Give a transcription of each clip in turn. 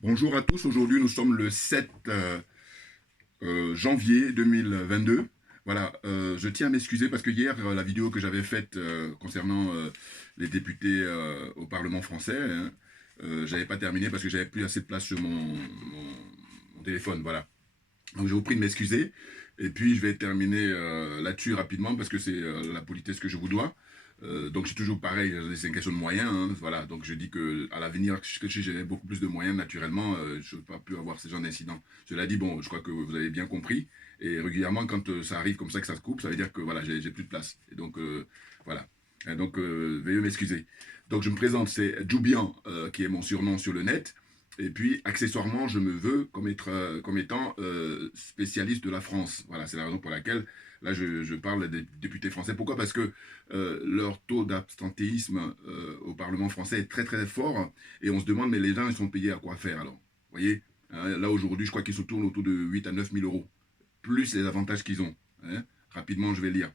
Bonjour à tous, aujourd'hui nous sommes le 7 janvier 2022. Voilà, je tiens à m'excuser parce que hier, la vidéo que j'avais faite concernant les députés au Parlement français, hein, j'avais pas terminé parce que j'avais plus assez de place sur mon téléphone. Voilà. Donc je vous prie de m'excuser. Et puis je vais terminer là-dessus rapidement parce que c'est la politesse que je vous dois. Donc c'est toujours pareil, c'est une question de moyens. Hein, voilà, donc je dis que à l'avenir, que si j'ai beaucoup plus de moyens, naturellement, je ne vais pas plus avoir ce genre d'incident. Cela dit, bon, je crois que vous avez bien compris. Et régulièrement, quand ça arrive comme ça que ça se coupe, ça veut dire que voilà, j'ai plus de place. Et donc voilà. Et donc veuillez m'excuser. Donc je me présente, c'est Djoubian qui est mon surnom sur le net. Et puis, accessoirement, je me veux comme étant spécialiste de la France. Voilà, c'est la raison pour laquelle, là, je parle des députés français. Pourquoi? Parce que leur taux d'abstentéisme au Parlement français est très, très fort. Et on se demande, mais les gens, ils sont payés à quoi faire, alors? Vous voyez? Là, aujourd'hui, je crois qu'ils se tournent autour de 8 à 9 000 euros, plus les avantages qu'ils ont. Hein. Rapidement, je vais lire.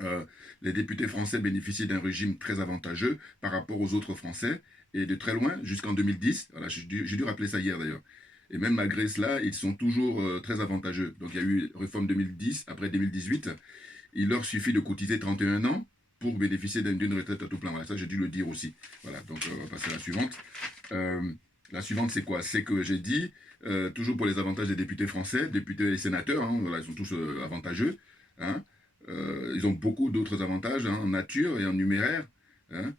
Euh, les députés français bénéficient d'un régime très avantageux par rapport aux autres Français, et de très loin, jusqu'en 2010, voilà, j'ai dû rappeler ça hier d'ailleurs, et même malgré cela, ils sont toujours très avantageux. Donc il y a eu réforme 2010, après 2018, il leur suffit de cotiser 31 ans pour bénéficier d'une retraite à tout plein. Voilà, ça j'ai dû le dire aussi. Voilà, donc on va passer à la suivante. Euh, la suivante, c'est quoi? C'est que j'ai dit, toujours pour les avantages des députés français, députés et sénateurs, hein, voilà, ils sont tous avantageux. Hein. Ils ont beaucoup d'autres avantages hein, en nature et en numéraire, hein,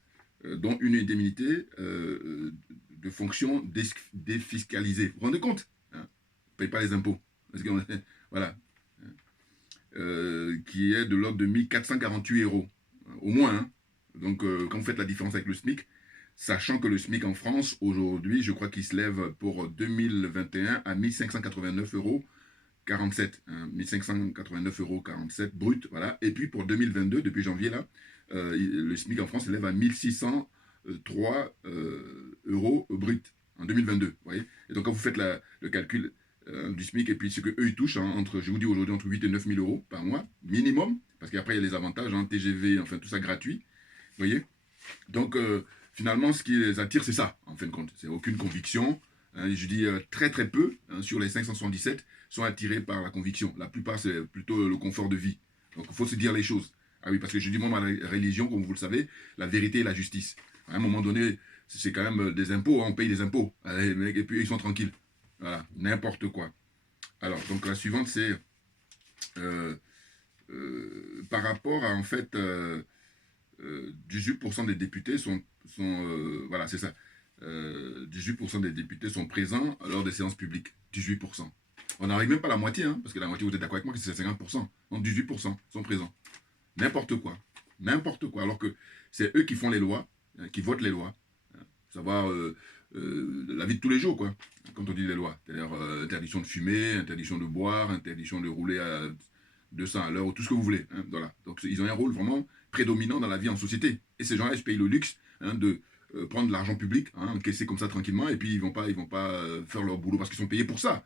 dont une indemnité de fonction défiscalisée. Vous vous rendez compte hein. On ne paye pas les impôts. Parce que, voilà. Qui est de l'ordre de 1448 euros. Au moins. Hein. Donc, quand vous faites la différence avec le SMIC, sachant que le SMIC en France, aujourd'hui, je crois qu'il se lève pour 2021 à 1589 euros 47, hein, 1589 euros 47 brut, voilà. Et puis pour 2022, depuis janvier là, le SMIC en France s'élève à 1603 euros brut en 2022, vous voyez. Et donc quand vous faites le calcul du SMIC et puis ce que eux ils touchent, hein, entre, je vous dis aujourd'hui entre 8 et 9 000 euros par mois minimum, parce qu'après il y a les avantages, hein, TGV, enfin tout ça gratuit, vous voyez. Donc, finalement, ce qui les attire, c'est ça, en fin de compte. C'est aucune conviction. Hein, je dis très très peu, hein, sur les 577, sont attirés par la conviction. La plupart, c'est plutôt le confort de vie. Donc, il faut se dire les choses. Ah oui, parce que je dis, moi, ma religion, comme vous le savez, la vérité et la justice. À un moment donné, c'est quand même des impôts, hein, on paye des impôts. Allez, mec, et puis ils sont tranquilles. Voilà, n'importe quoi. Alors, donc la suivante, c'est euh, par rapport à, en fait, 18% des députés voilà, c'est ça. 18% des députés sont présents lors des séances publiques. 18%. On n'arrive même pas à la moitié, hein, parce que la moitié, vous êtes d'accord avec moi que c'est 50%. Donc 18% sont présents. N'importe quoi. N'importe quoi. Alors que c'est eux qui font les lois, hein, qui votent les lois. Hein, savoir la vie de tous les jours, quoi. Quand on dit les lois. C'est-à-dire interdiction de fumer, interdiction de boire, interdiction de rouler à 200 à l'heure, ou tout ce que vous voulez. Hein, voilà. Donc ils ont un rôle vraiment prédominant dans la vie en société. Et ces gens-là, ils se payent le luxe hein, de prendre de l'argent public, hein, encaisser comme ça tranquillement, et puis ils vont pas faire leur boulot parce qu'ils sont payés pour ça.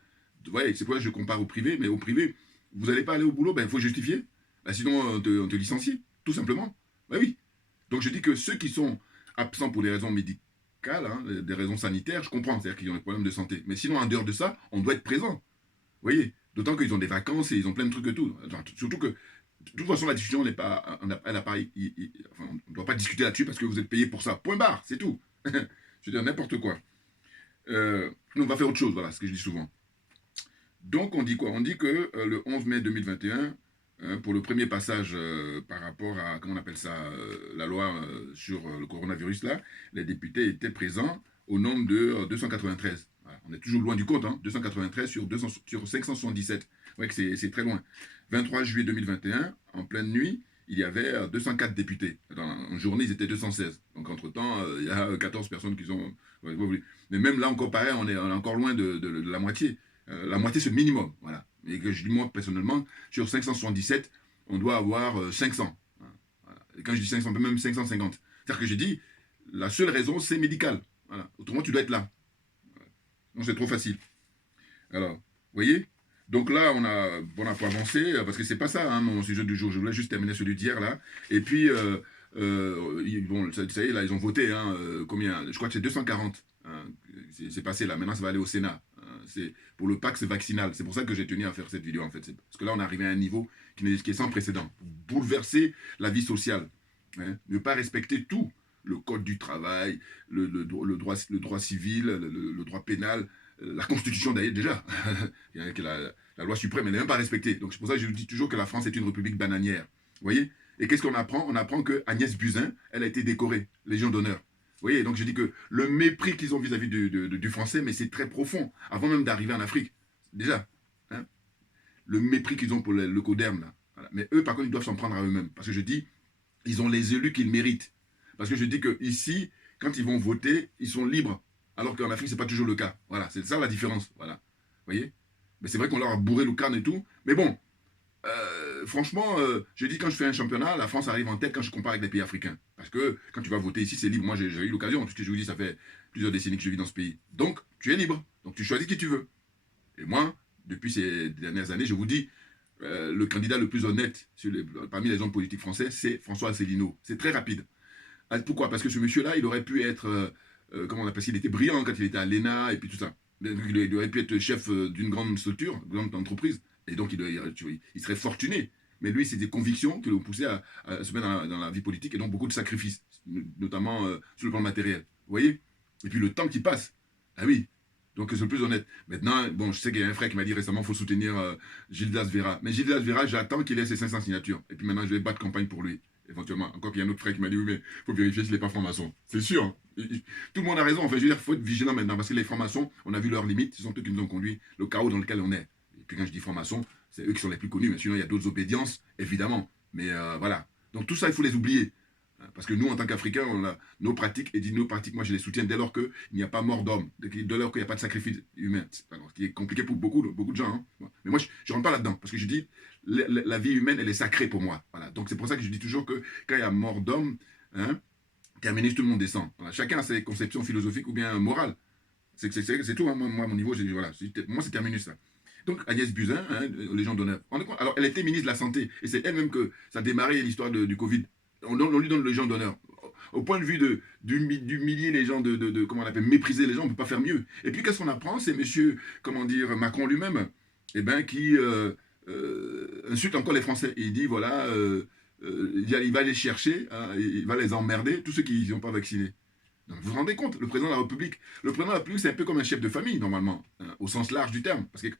Ouais, c'est pour ça que je compare au privé, mais au privé, vous n'allez pas aller au boulot, ben il faut justifier. Ben, sinon, on te licencie, tout simplement. Ben oui. Donc je dis que ceux qui sont absents pour des raisons médicales, hein, des raisons sanitaires, je comprends, c'est-à-dire qu'ils ont des problèmes de santé. Mais sinon, en dehors de ça, on doit être présent. Vous voyez. D'autant qu'ils ont des vacances et ils ont plein de trucs et tout. Enfin, surtout que, de toute façon, la discussion n'est pas. Elle a pas enfin, on ne doit pas discuter là-dessus parce que vous êtes payé pour ça. Point barre, c'est tout. Je veux dire, n'importe quoi. On va faire autre chose, voilà, ce que je dis souvent. Donc, on dit quoi? On dit que le 11 mai 2021, pour le premier passage par rapport à, comment on appelle ça, la loi sur le coronavirus, là, les députés étaient présents au nombre de 293. Voilà. On est toujours loin du compte, hein, 293 sur 577. Ouais, c'est très loin. 23 juillet 2021, en pleine nuit, il y avait 204 députés. En journée, ils étaient 216. Donc, entre-temps, il y a 14 personnes qui sont... Mais même là, encore pareil, on est encore loin de la moitié. La moitié, c'est le minimum. Voilà. Et que je dis, moi, personnellement, sur 577, on doit avoir 500. Voilà. Et quand je dis 500, même 550. C'est-à-dire que j'ai dit, la seule raison, c'est médical. Voilà. Autrement, tu dois être là. Voilà. Non, c'est trop facile. Alors, vous voyez. Donc là, on a pas avancé, parce que c'est pas ça, hein, mon sujet du jour. Je voulais juste terminer celui d'hier, là. Et puis, bon, ça y est, là, ils ont voté, hein, combien? Je crois que c'est 240. hein, c'est passé là, maintenant ça va aller au Sénat. Hein, pour le Pax vaccinal. C'est pour ça que j'ai tenu à faire cette vidéo en fait. Parce que là on est arrivé à un niveau qui est sans précédent. Bouleverser la vie sociale. Hein, ne pas respecter tout. Le code du travail, le droit civil, le droit pénal, la constitution d'ailleurs déjà. La loi suprême, elle n'est même pas respectée. Donc c'est pour ça que je dis toujours que la France est une république bananière. Vous voyez? Et qu'est-ce qu'on apprend? On apprend que Agnès Buzyn, elle a été décorée, Légion d'honneur. Vous voyez? Donc je dis que le mépris qu'ils ont vis-à-vis du français, mais c'est très profond, avant même d'arriver en Afrique. Déjà. Hein? Le mépris qu'ils ont pour le coderme, là. Voilà. Mais eux, par contre, ils doivent s'en prendre à eux-mêmes. Parce que je dis, ils ont les élus qu'ils méritent. Parce que je dis qu'ici, quand ils vont voter, ils sont libres. Alors qu'en Afrique, ce n'est pas toujours le cas. Voilà, c'est ça la différence. Voilà. Vous voyez? Mais c'est vrai qu'on leur a bourré le crâne et tout. Mais bon, franchement, je dis quand je fais un championnat, la France arrive en tête quand je compare avec les pays africains. Parce que quand tu vas voter ici, c'est libre. Moi, j'ai eu l'occasion, puisque je vous dis, ça fait plusieurs décennies que je vis dans ce pays. Donc, tu es libre. Donc, tu choisis qui tu veux. Et moi, depuis ces dernières années, je vous dis, le candidat le plus honnête parmi les hommes politiques français, c'est François Asselineau. C'est très rapide. Pourquoi? Parce que ce monsieur-là, il aurait pu être, comment on appelle ça, il était brillant quand il était à l'ENA et puis tout ça. Il aurait pu être chef d'une grande structure, d'une grande entreprise. Et donc, il serait fortuné. Mais lui, c'est des convictions qui l'ont poussé à se mettre dans la vie politique et donc beaucoup de sacrifices, notamment sur le plan matériel. Vous voyez? Et puis le temps qui passe. Ah oui. Donc c'est le plus honnête. Maintenant, bon, je sais qu'il y a un frère qui m'a dit récemment qu'il faut soutenir Gildas Vera. Mais Gildas Vera, j'attends qu'il ait ses 500 signatures. Et puis maintenant, je vais battre campagne pour lui, éventuellement. Encore qu'il y a un autre frère qui m'a dit, oui, mais il faut vérifier s'il n'est pas franc-maçon. C'est sûr. Hein. Tout le monde a raison. Enfin, je veux dire, il faut être vigilant maintenant. Parce que les francs-maçons, on a vu leurs limites. Ce sont eux qui nous ont conduit le chaos dans lequel on est. Et puis quand je dis francs-maçons, c'est eux qui sont les plus connus. Mais sinon, il y a d'autres obédiences, évidemment. Mais voilà. Donc tout ça, il faut les oublier. Parce que nous, en tant qu'Africains, on a nos pratiques, et dit nos pratiques, moi je les soutiens dès lors qu'il n'y a pas mort d'homme, dès lors qu'il n'y a pas de sacrifice humain. Ce qui est compliqué pour beaucoup de gens. Hein. Mais moi, je ne rentre pas là-dedans, parce que je dis, la vie humaine, elle est sacrée pour moi. Voilà. Donc c'est pour ça que je dis toujours que quand il y a mort d'homme, hein, terminé, tout le monde descend. Voilà. Chacun a ses conceptions philosophiques ou bien morales. C'est tout, hein. Moi, à mon niveau, voilà. Moi, c'est terminé ça. Donc Agnès Buzyn, hein, Légion d'honneur. Alors, elle était ministre de la Santé, et c'est elle-même que ça a démarré l'histoire du Covid. On lui donne le Légion d'honneur. Au point de vue d'humilier les gens, comment on appelle, mépriser les gens, on ne peut pas faire mieux. Et puis qu'est-ce qu'on apprend? C'est monsieur, comment dire, Macron lui-même, qui insulte encore les Français. Et il dit, voilà, il va les chercher, hein, il va les emmerder, tous ceux qui ne sont pas vaccinés. Donc, vous vous rendez compte, le président de la République, c'est un peu comme un chef de famille, normalement, hein, au sens large du terme. Parce que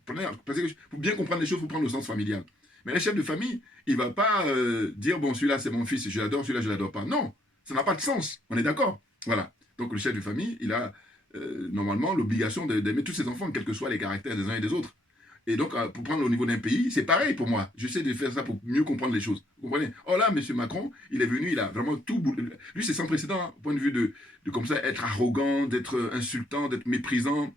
pour bien comprendre les choses, il faut prendre le sens familial. Mais le chef de famille, il ne va pas dire, bon, celui-là, c'est mon fils, je l'adore, celui-là, je ne l'adore pas. Non, ça n'a pas de sens. On est d'accord? Voilà. Donc, le chef de famille, il a normalement l'obligation d'aimer tous ses enfants, quels que soient les caractères des uns et des autres. Et donc, pour prendre au niveau d'un pays, c'est pareil pour moi. J'essaie de faire ça pour mieux comprendre les choses. Vous comprenez? Oh là, M. Macron, il est venu, il a vraiment tout... Lui, c'est sans précédent, hein, au point de vue de comme ça, être arrogant, d'être insultant, d'être méprisant.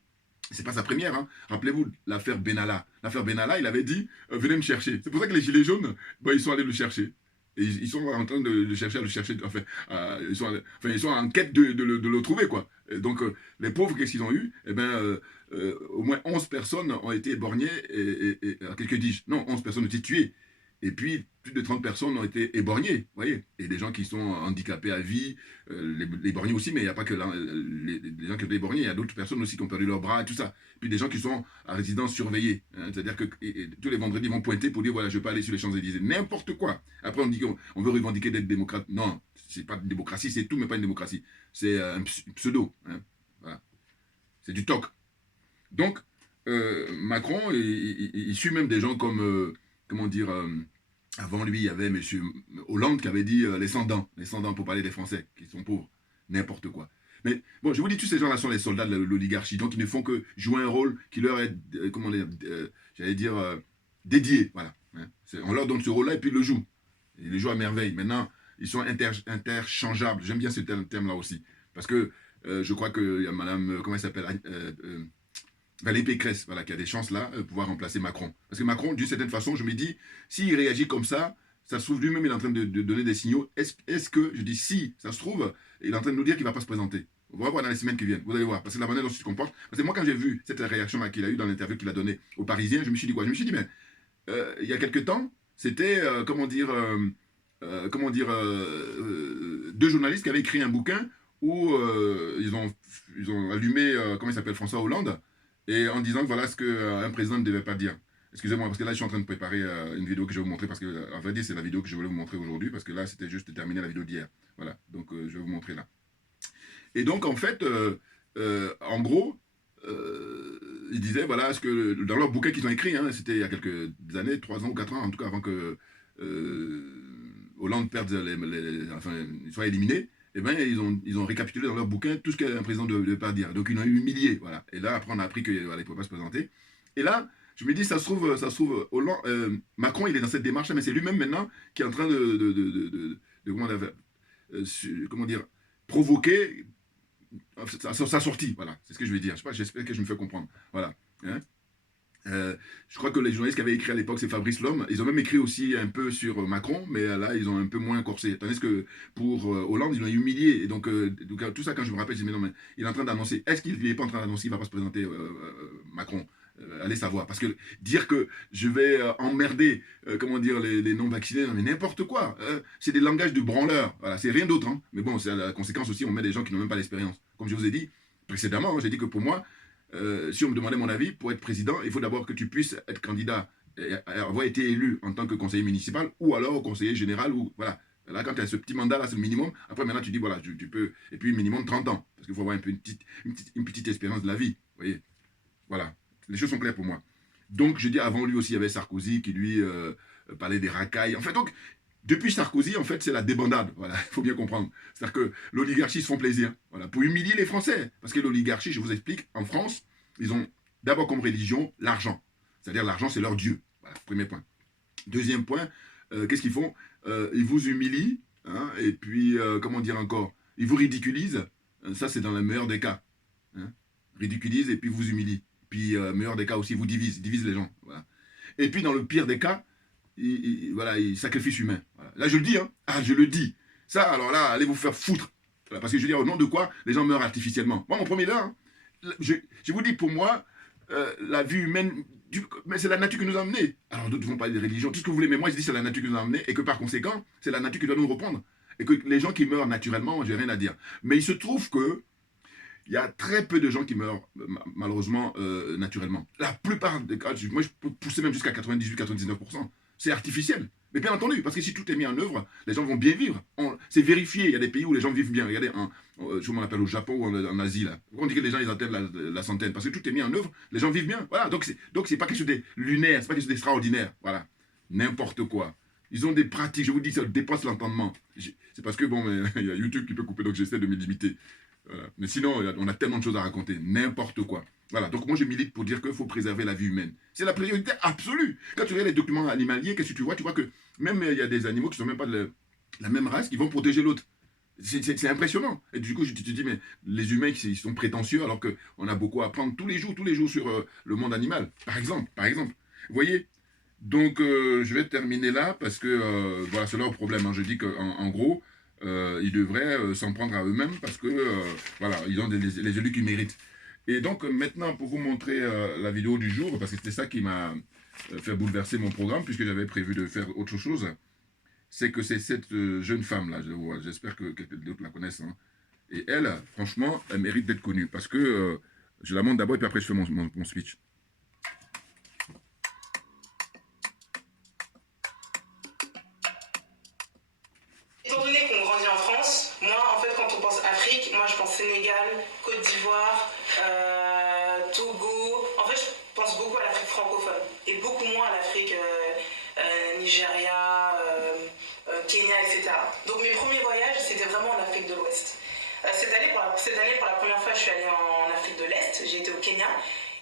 C'est pas sa première. Hein. Rappelez-vous l'affaire Benalla. L'affaire Benalla, il avait dit venez me chercher. C'est pour ça que les Gilets jaunes, ils sont allés le chercher. Et ils sont en train de le chercher, enfin, ils sont en quête de le trouver, quoi. Et donc, les pauvres, qu'est-ce qu'ils ont eu? Eh bien, au moins 11 personnes ont été éborgnées, quelques dis-je? Non, 11 personnes ont été tuées. Et puis, plus de 30 personnes ont été éborgnées, vous voyez. Et des gens qui sont handicapés à vie, les éborgnés aussi, mais il n'y a pas que les gens qui ont été éborgnés, il y a d'autres personnes aussi qui ont perdu leurs bras et tout ça. Puis des gens qui sont à résidence surveillée. Hein, c'est-à-dire que tous les vendredis, ils vont pointer pour dire, voilà, je ne veux pas aller sur les Champs-Élysées. N'importe quoi. Après, on dit qu'on veut revendiquer d'être démocrate. Non, c'est pas une démocratie, c'est tout, mais pas une démocratie. C'est un pseudo. Hein, voilà. C'est du toc. Donc, Macron, il suit même des gens comme... comment dire, avant lui, il y avait M. Hollande qui avait dit les sans-dents pour parler des Français, qui sont pauvres, n'importe quoi. Mais bon, je vous dis, tous ces gens-là sont les soldats de l'oligarchie, donc ils ne font que jouer un rôle qui leur est, comment dire, j'allais dire, dédié, voilà. Hein. On leur donne ce rôle-là et puis ils le jouent. Ils le jouent à merveille. Maintenant, ils sont interchangeables. J'aime bien ce terme-là aussi. Parce que je crois qu'il y a madame, comment elle s'appelle Valérie Pécresse, voilà, qui a des chances là, pouvoir remplacer Macron. Parce que Macron, d'une certaine façon, je me dis, s'il réagit comme ça se trouve lui-même, il est en train de donner des signaux. Est-ce que, je dis si, ça se trouve, il est en train de nous dire qu'il ne va pas se présenter. On va voir dans les semaines qui viennent, vous allez voir, parce que la manière dont il se comporte. Parce que moi, quand j'ai vu cette réaction-là qu'il a eue dans l'interview qu'il a donnée aux Parisiens, je me suis dit quoi? Je me suis dit, mais il y a quelque temps, c'était, comment dire, deux journalistes qui avaient écrit un bouquin où ils ont allumé, comment il s'appelle, François Hollande, et en disant que voilà ce qu'un président ne devait pas dire. Excusez-moi, parce que là, je suis en train de préparer une vidéo que je vais vous montrer, parce que, en fait, c'est la vidéo que je voulais vous montrer aujourd'hui, parce que là, c'était juste de terminer la vidéo d'hier. Voilà, donc je vais vous montrer là. Et donc, en fait, en gros, ils disaient, voilà, ce que dans leur bouquin qu'ils ont écrit, hein, c'était il y a quelques années, 3 ans ou 4 ans, en tout cas, avant que Hollande perde enfin, soit éliminé, eh ben, ils ont récapitulé dans leur bouquin tout ce qu'un président ne devait pas dire. Donc, ils l'ont humilié, voilà. Et là, après, on a appris qu'il voilà, ne pouvait pas se présenter. Et là, je me dis, ça se trouve Hollande, Macron, il est dans cette démarche-là, mais c'est lui-même maintenant qui est en train comment dire, provoquer sa sortie, voilà, c'est ce que je vais dire. Je sais pas, j'espère que je me fais comprendre. Voilà. Hein. Je crois que les journalistes qui avaient écrit à l'époque, c'est Fabrice Lhomme. Ils ont même écrit aussi un peu sur Macron, mais là, ils ont un peu moins corsé. Tandis que pour Hollande, ils l'ont humilié. Et donc, tout ça, quand je me rappelle, je dis, mais non, mais il est en train d'annoncer. Est-ce qu'il n'est pas en train d'annoncer qu'il ne va pas se présenter, Macron? Allez savoir. Parce que dire que je vais emmerder, comment dire, les non-vaccinés, non, mais n'importe quoi. C'est des langages de branleurs. Voilà, c'est rien d'autre. Hein. Mais bon, c'est la conséquence aussi, on met des gens qui n'ont même pas l'expérience. Comme je vous ai dit précédemment, hein, j'ai dit que pour moi, si on me demandait mon avis, pour être président, il faut d'abord que tu puisses être candidat et avoir été élu en tant que conseiller municipal ou alors conseiller général. Ou, voilà. Là, quand tu as ce petit mandat, là, c'est le minimum. Après, maintenant, tu dis, voilà, tu peux. Et puis, minimum 30 ans. Parce qu'il faut avoir une petite expérience de la vie. Vous voyez. Voilà. Les choses sont claires pour moi. Donc, je dis, avant lui aussi, il y avait Sarkozy qui, lui, parlait des racailles. En fait, donc, depuis Sarkozy, en fait, c'est la débandade. Voilà, il faut bien comprendre. C'est-à-dire que l'oligarchie se font plaisir. Voilà, pour humilier les Français. Parce que l'oligarchie, je vous explique, en France, ils ont d'abord comme religion l'argent. C'est-à-dire l'argent, c'est leur Dieu. Voilà, premier point. Deuxième point, qu'est-ce qu'ils font? Ils vous humilient, hein, et puis, comment dire encore? Ils vous ridiculisent. Ça, c'est dans le meilleur des cas. Hein. Ridiculisent et puis vous humilient. Puis, meilleur des cas aussi, vous divisent les gens. Voilà. Et puis, dans le pire des cas, voilà, sacrifice humain. Voilà. Là, je le dis, hein. Ah, je le dis. Ça, alors là, allez vous faire foutre. Voilà, parce que je veux dire, au nom de quoi les gens meurent artificiellement. Moi, mon premier là, hein, je vous dis, pour moi, la vie humaine, mais c'est la nature qui nous a amenés. Alors, d'autres vont parler de religion, tout ce que vous voulez, mais moi, je dis c'est la nature qui nous a amenés et que par conséquent, c'est la nature qui doit nous reprendre. Et que les gens qui meurent naturellement, j'ai rien à dire. Mais il se trouve que il y a très peu de gens qui meurent, malheureusement, naturellement. La plupart des cas, moi, je peux pousser même jusqu'à 98-99%. C'est artificiel. Mais bien entendu, parce que si tout est mis en œuvre, les gens vont bien vivre. C'est vérifié. Il y a des pays où les gens vivent bien. Regardez, je m'en appelle au Japon ou en Asie, là. On dit que les gens, ils atteignent la centaine. Parce que tout est mis en œuvre, les gens vivent bien. Voilà. Donc, c'est pas quelque chose de lunaire, c'est pas quelque chose d'extraordinaire. Voilà. N'importe quoi. Ils ont des pratiques, je vous dis, ça dépasse l'entendement. C'est parce que, bon, il y a YouTube qui peut couper, donc j'essaie de me limiter. Mais sinon, on a tellement de choses à raconter. N'importe quoi. Voilà, donc moi je milite pour dire qu'il faut préserver la vie humaine. C'est la priorité absolue. Quand tu regardes les documents animaliers, qu'est-ce que tu vois? Tu vois que même il y a des animaux qui ne sont même pas de la même race qui vont protéger l'autre. C'est impressionnant. Et du coup, tu te dis, mais les humains, ils sont prétentieux alors qu'on a beaucoup à apprendre tous les jours sur le monde animal. Par exemple. Vous voyez? Donc, je vais terminer là parce que, voilà, c'est leur problème. Hein. Je dis qu'en gros, ils devraient s'en prendre à eux-mêmes parce que, voilà, ils ont les élus qu'ils méritent. Et donc, maintenant, pour vous montrer la vidéo du jour, parce que c'était ça qui m'a fait bouleverser mon programme, puisque j'avais prévu de faire autre chose, c'est que c'est cette jeune femme-là, j'espère que quelqu'un d'autre la connaisse, hein. Et elle, franchement, elle mérite d'être connue, parce que je la montre d'abord, et puis après je fais mon speech. Étant donné qu'on grandit en France, moi, en fait, quand on pense Afrique, moi, je pense Sénégal, Côte d'Ivoire, Togo. En fait, je pense beaucoup à l'Afrique francophone et beaucoup moins à l'Afrique Nigeria, Kenya, etc. Donc, mes premiers voyages, c'était vraiment en Afrique de l'Ouest. Cette année, pour la première fois, je suis allée en Afrique de l'Est. J'ai été au Kenya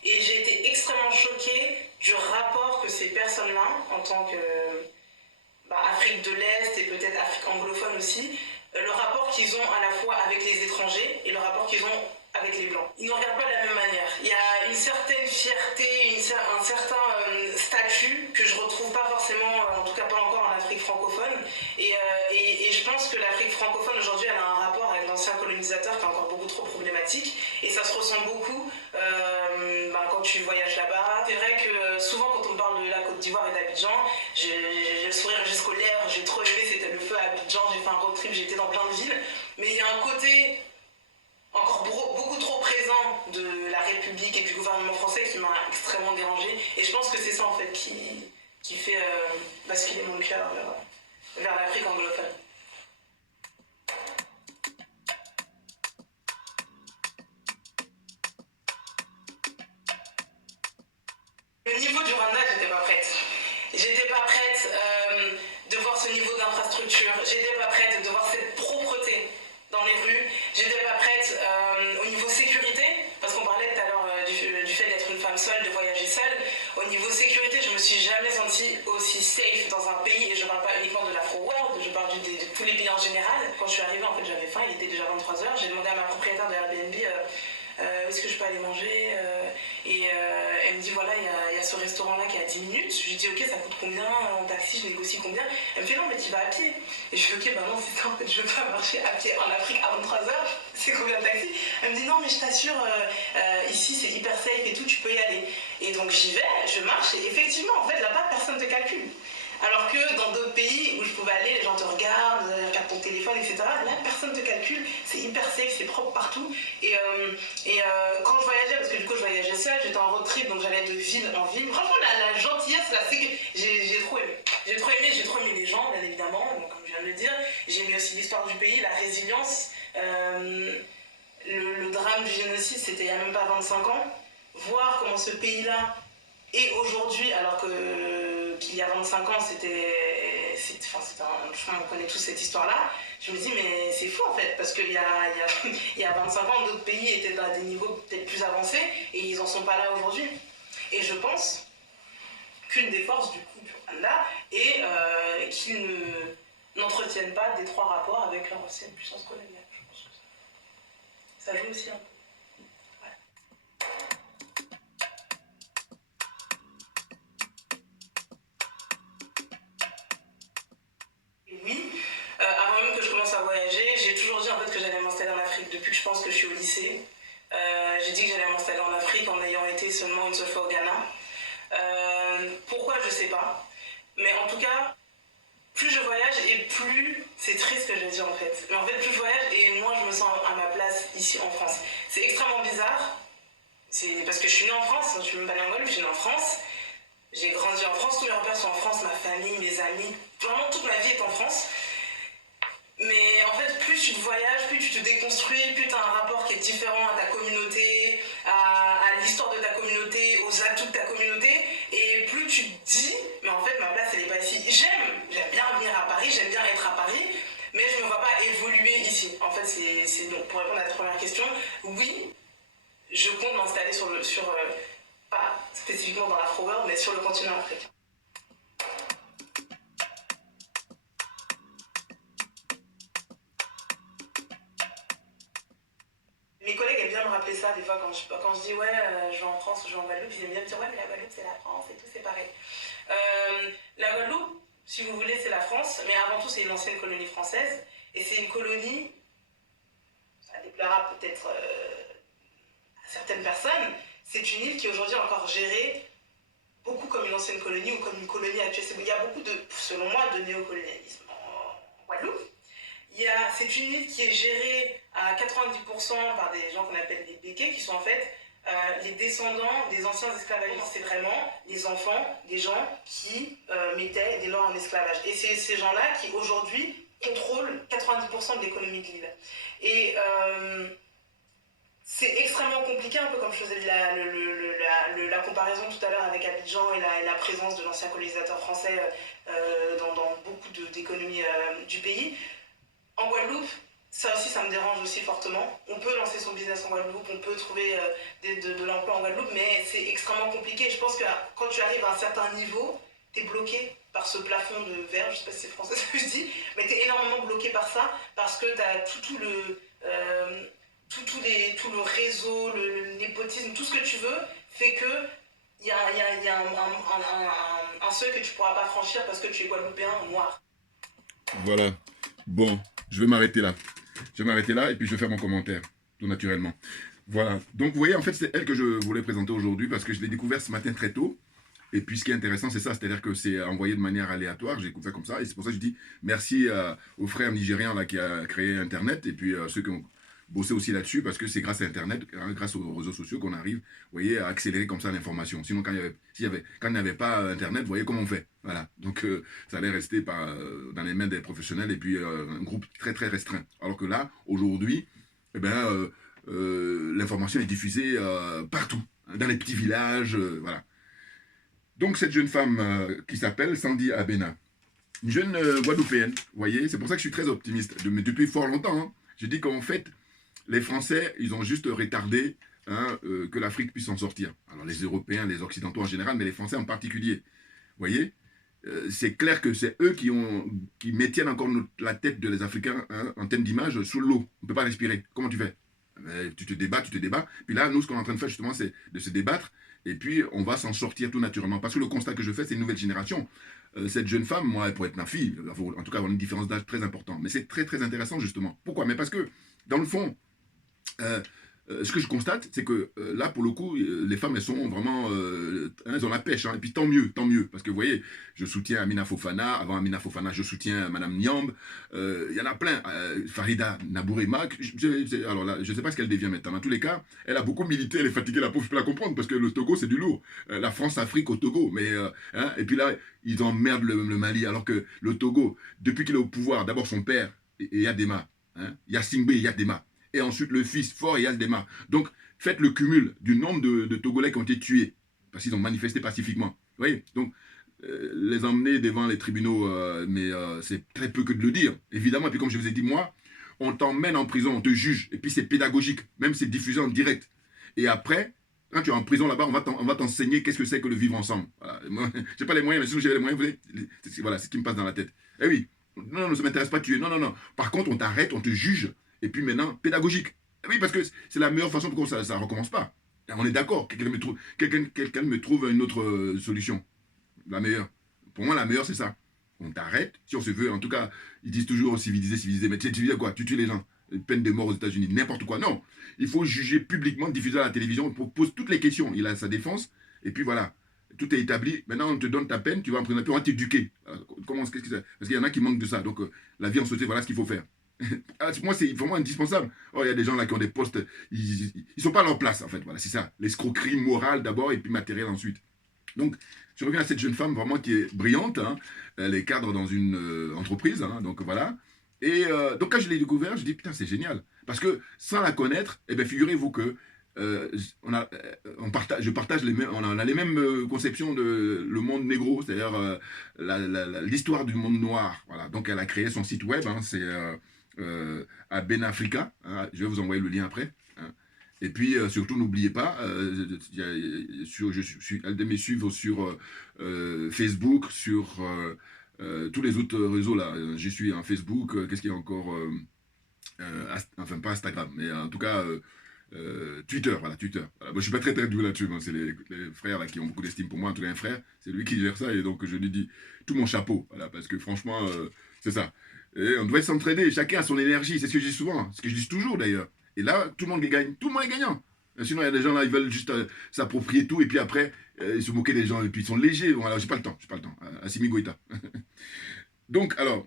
et j'ai été extrêmement choquée du rapport que ces personnes-là, en tant que Afrique de l'Est et peut-être Afrique anglophone aussi, le rapport qu'ils ont à la fois avec les étrangers et le rapport qu'ils ont avec les blancs. Ils ne regardent pas de la même manière. Il y a une certaine fierté, un certain statut que je ne retrouve pas forcément, en tout cas pas encore en Afrique francophone. Et je pense que l'Afrique francophone aujourd'hui, elle a un rapport avec l'ancien colonisateur qui est encore beaucoup trop problématique. Et ça se ressent beaucoup quand tu voyages là-bas. C'est vrai que souvent quand on parle de la Côte d'Ivoire et d'Abidjan, j'ai le sourire jusqu'aux lèvres, j'ai trop aimé, c'était le feu à Abidjan, j'ai fait un road trip, j'étais dans plein de villes. Mais il y a un côté beaucoup trop présent de la République et du gouvernement français qui m'a extrêmement dérangée. Et je pense que c'est ça en fait qui fait basculer mon cœur vers l'Afrique anglophone. Le niveau du Rwanda, j'étais pas prête. J'étais pas prête de voir ce niveau d'infrastructure. J'étais pas prête de voir cette propreté dans les rues. J'étais pas prête au niveau sécurité, parce qu'on parlait tout à l'heure du fait d'être une femme seule, de voyager seule. Au niveau sécurité, je me suis jamais sentie aussi safe dans un pays, et je parle pas uniquement de l'Afro-World, je parle de tous les pays en général. Quand je suis arrivée, en fait, j'avais faim, il était déjà 23h. J'ai demandé à ma propriétaire de Airbnb où est-ce que je peux aller manger elle me dit voilà, il y a ce restaurant là qui est à 10 minutes. Je lui dis ok, ça coûte combien en taxi, je négocie combien. Elle me fait non, mais tu vas à pied. Et je fais ok, bah non, c'est ça en fait, je veux pas marcher à pied en Afrique à 23h, c'est combien de taxi. Elle me dit non, mais je t'assure, ici c'est hyper safe et tout, tu peux y aller. Et donc j'y vais, je marche, et effectivement, en fait là-bas personne te calcule. Alors que dans d'autres pays où je pouvais aller, les gens te regardent, regardent ton téléphone, etc. Là, personne ne te calcule, c'est hyper safe, c'est propre partout. Et quand je voyageais, parce que du coup je voyageais seule, j'étais en road trip, donc j'allais de ville en ville. Franchement, la gentillesse, là, c'est que j'ai trop aimé. J'ai trop aimé les gens, bien évidemment, donc, comme je viens de le dire. J'ai aimé aussi l'histoire du pays, la résilience. Le drame du génocide, c'était il n'y a même pas 25 ans. Voir comment ce pays-là est aujourd'hui, alors qu'il y a 25 ans, c'était on connaît tous cette histoire-là. Je me dis, mais c'est fou en fait, parce qu'il y a 25 ans, d'autres pays étaient dans des niveaux peut-être plus avancés, et ils n'en sont pas là aujourd'hui. Et je pense qu'une des forces du coup du Rwanda est qu'ils n'entretiennent pas d'étroits rapports avec leur ancienne puissance coloniale. Je pense que ça joue aussi un peu. Oui, avant même que je commence à voyager, j'ai toujours dit en fait que j'allais m'installer en Afrique depuis que je pense que je suis au lycée. J'ai dit que j'allais m'installer en Afrique en ayant été seulement une seule fois au Ghana. Pourquoi, je sais pas. Mais en tout cas, plus je voyage et plus c'est triste ce que je dis en fait. Mais en fait, plus je voyage et moins je me sens à ma place ici en France. C'est extrêmement bizarre. C'est parce que je suis née en France, je suis même pas née en Guadeloupe, je suis née en France. J'ai grandi en France, tous mes repères sont en France, ma famille, mes amis, vraiment toute ma vie est en France. Mais en fait, plus tu voyages, plus tu te déconstruis, plus tu as un rapport qui est différent à ta communauté, à l'histoire de ta communauté, aux atouts de ta communauté, et plus tu te dis, mais en fait, ma place, elle n'est pas ici. J'aime bien venir à Paris, j'aime bien être à Paris, mais je ne me vois pas évoluer ici. En fait, donc, pour répondre à ta première question, oui, je compte m'installer pas spécifiquement dans l'Afro-World, mais sur le continent africain. Mes collègues aiment bien me rappeler ça des fois quand je dis ouais, je vais en France ou je vais en Guadeloupe, ils aiment bien me dire ouais, mais la Guadeloupe c'est la France et tout, c'est pareil. La Guadeloupe, si vous voulez, c'est la France, mais avant tout c'est une ancienne colonie française, et c'est une colonie, ça déplaira peut-être à certaines personnes, c'est une île qui aujourd'hui est encore gérée beaucoup comme une ancienne colonie ou comme une colonie actuelle. Il y a beaucoup selon moi, de néocolonialisme en Guadeloupe. C'est une île qui est gérée à 90% par des gens qu'on appelle les béquets, qui sont en fait les descendants des anciens esclavagistes. C'est vraiment les enfants des gens qui mettaient des Noirs en esclavage. Et c'est ces gens-là qui aujourd'hui contrôlent 90% de l'économie de l'île. Et c'est extrêmement compliqué, un peu comme je faisais la comparaison tout à l'heure avec Abidjan et la présence de l'ancien colonisateur français dans beaucoup d'économies du pays. En Guadeloupe, ça aussi, ça me dérange aussi fortement. On peut lancer son business en Guadeloupe, on peut trouver de l'emploi en Guadeloupe, mais c'est extrêmement compliqué. Je pense que quand tu arrives à un certain niveau, tu es bloqué par ce plafond de verre, je ne sais pas si c'est français ce que je dis, mais tu es énormément bloqué par ça, parce que tu as tout le réseau, le népotisme, tout ce que tu veux, fait que il y a un seuil que tu ne pourras pas franchir parce que tu es guadeloupéen noir. Voilà. Bon, je vais m'arrêter là. Je vais m'arrêter là et puis je vais faire mon commentaire, tout naturellement. Voilà. Donc, vous voyez, en fait, c'est elle que je voulais présenter aujourd'hui parce que je l'ai découvert ce matin très tôt. Et puis, ce qui est intéressant, c'est ça. C'est-à-dire que c'est envoyé de manière aléatoire. J'ai découvert comme ça. Et c'est pour ça que je dis merci aux frères nigérians là, qui a créé Internet. Et puis, ceux qui ont bosser aussi là-dessus parce que c'est grâce à Internet, hein, grâce aux réseaux sociaux qu'on arrive, vous voyez, à accélérer comme ça l'information. Sinon, quand il n'y avait pas Internet, vous voyez comment on fait. Voilà. Donc, ça allait rester dans les mains des professionnels et puis un groupe très, très restreint. Alors que là, aujourd'hui, eh ben, l'information est diffusée partout, hein, dans les petits villages, voilà. Donc, cette jeune femme qui s'appelle Sandy Abena, une jeune Guadeloupéenne, vous voyez, c'est pour ça que je suis très optimiste, mais depuis fort longtemps. Hein, je dis qu'en fait, les Français, ils ont juste retardé hein, que l'Afrique puisse s'en sortir. Alors les Européens, les Occidentaux en général, mais les Français en particulier. Vous voyez, c'est clair que c'est eux qui maintiennent encore la tête de les Africains hein, en termes d'image sous l'eau. On ne peut pas respirer. Comment tu fais? Tu te débats. Puis là, nous, ce qu'on est en train de faire justement, c'est de se débattre. Et puis, on va s'en sortir tout naturellement. Parce que le constat que je fais, c'est une nouvelle génération. Cette jeune femme, moi, elle pourrait être ma fille. En tout cas, avoir une différence d'âge très importante. Mais c'est très, très intéressant, justement. Pourquoi? Mais parce que, dans le fond, ce que je constate, c'est que là, pour le coup, les femmes, elles sont vraiment... elles ont la pêche. Hein, et puis tant mieux. Parce que vous voyez, je soutiens Amina Fofana. Avant Amina Fofana, je soutiens Madame Niambe. Il y en a plein. Farida Nabouré-Mak. Alors là, je ne sais pas ce qu'elle devient maintenant. Dans tous les cas, elle a beaucoup milité. Elle est fatiguée, la pauvre, je peux la comprendre. Parce que le Togo, c'est du lourd. La France-Afrique au Togo. Mais, hein, et puis là, ils emmerdent le Mali. Alors que le Togo, depuis qu'il est au pouvoir, d'abord son père, Yadema. Hein, Yassingbe Yadema. Et ensuite le fils fort et Yaldema. Donc, faites le cumul du nombre de Togolais qui ont été tués, parce qu'ils ont manifesté pacifiquement. Vous voyez? Donc, les emmener devant les tribunaux, mais c'est très peu que de le dire, évidemment. Et puis, comme je vous ai dit, moi, on t'emmène en prison, on te juge, et puis c'est pédagogique, même c'est diffusé en direct. Et après, quand tu es en prison là-bas, on va t'enseigner qu'est-ce que c'est que le vivre ensemble. Voilà. Moi, je n'ai pas les moyens, mais si j'avais les moyens, voilà, c'est ce qui me passe dans la tête. Eh oui, non, ça ne m'intéresse pas de tuer. Non. Par contre, on t'arrête, on te juge. Et puis maintenant, pédagogique. Oui, parce que c'est la meilleure façon pour que ça ne recommence pas. On est d'accord. Quelqu'un me trouve une autre solution. La meilleure. Pour moi, la meilleure, c'est ça. On t'arrête. Si on se veut, en tout cas, ils disent toujours civilisé. Mais tu dis quoi? Tu tues les gens. Peine de mort aux États-Unis. N'importe quoi. Non. Il faut juger publiquement, diffuser à la télévision. On pose toutes les questions. Il a sa défense. Et puis voilà. Tout est établi. Maintenant, on te donne ta peine. Tu vas en prison. Puis on va t'éduquer. Parce qu'il y en a qui manquent de ça. Donc, la vie en société, voilà ce qu'il faut faire. Moi, c'est vraiment indispensable. Oh, il y a des gens là qui ont des postes, ils sont pas à leur place, en fait. Voilà, c'est ça. L'escroquerie morale d'abord et puis matérielle ensuite. Donc, je reviens à cette jeune femme vraiment qui est brillante. Hein. Elle est cadre dans une entreprise. Hein, donc, voilà. Et donc, quand je l'ai découvert, je dis, putain, c'est génial. Parce que sans la connaître, eh bien, figurez-vous que on a les mêmes conceptions de le monde négro, c'est-à-dire l'histoire du monde noir. Voilà. Donc, elle a créé son site web. Hein, c'est... à Benafrica, hein, je vais vous envoyer le lien après. Hein. Et puis surtout n'oubliez pas, elle de me suivre sur Facebook, sur tous les autres réseaux là. J'y suis en Facebook. Qu'est-ce qu'il y a encore enfin pas Instagram, mais en tout cas Twitter, voilà Twitter. Voilà. Bon, je suis pas très doué là-dessus. C'est les frères là qui ont beaucoup d'estime pour moi. En tout cas un frère, c'est lui qui gère ça et donc je lui dis tout mon chapeau, voilà, parce que franchement c'est ça. Et on doit s'entraider, chacun a son énergie, c'est ce que je dis souvent, ce que je dis toujours d'ailleurs. Et là, tout le monde gagne, tout le monde est gagnant. Sinon, il y a des gens là, ils veulent juste s'approprier tout, et puis après, ils se moquent des gens, et puis ils sont légers. Bon, alors, j'ai pas le temps. Assimi Goïta. Donc, alors,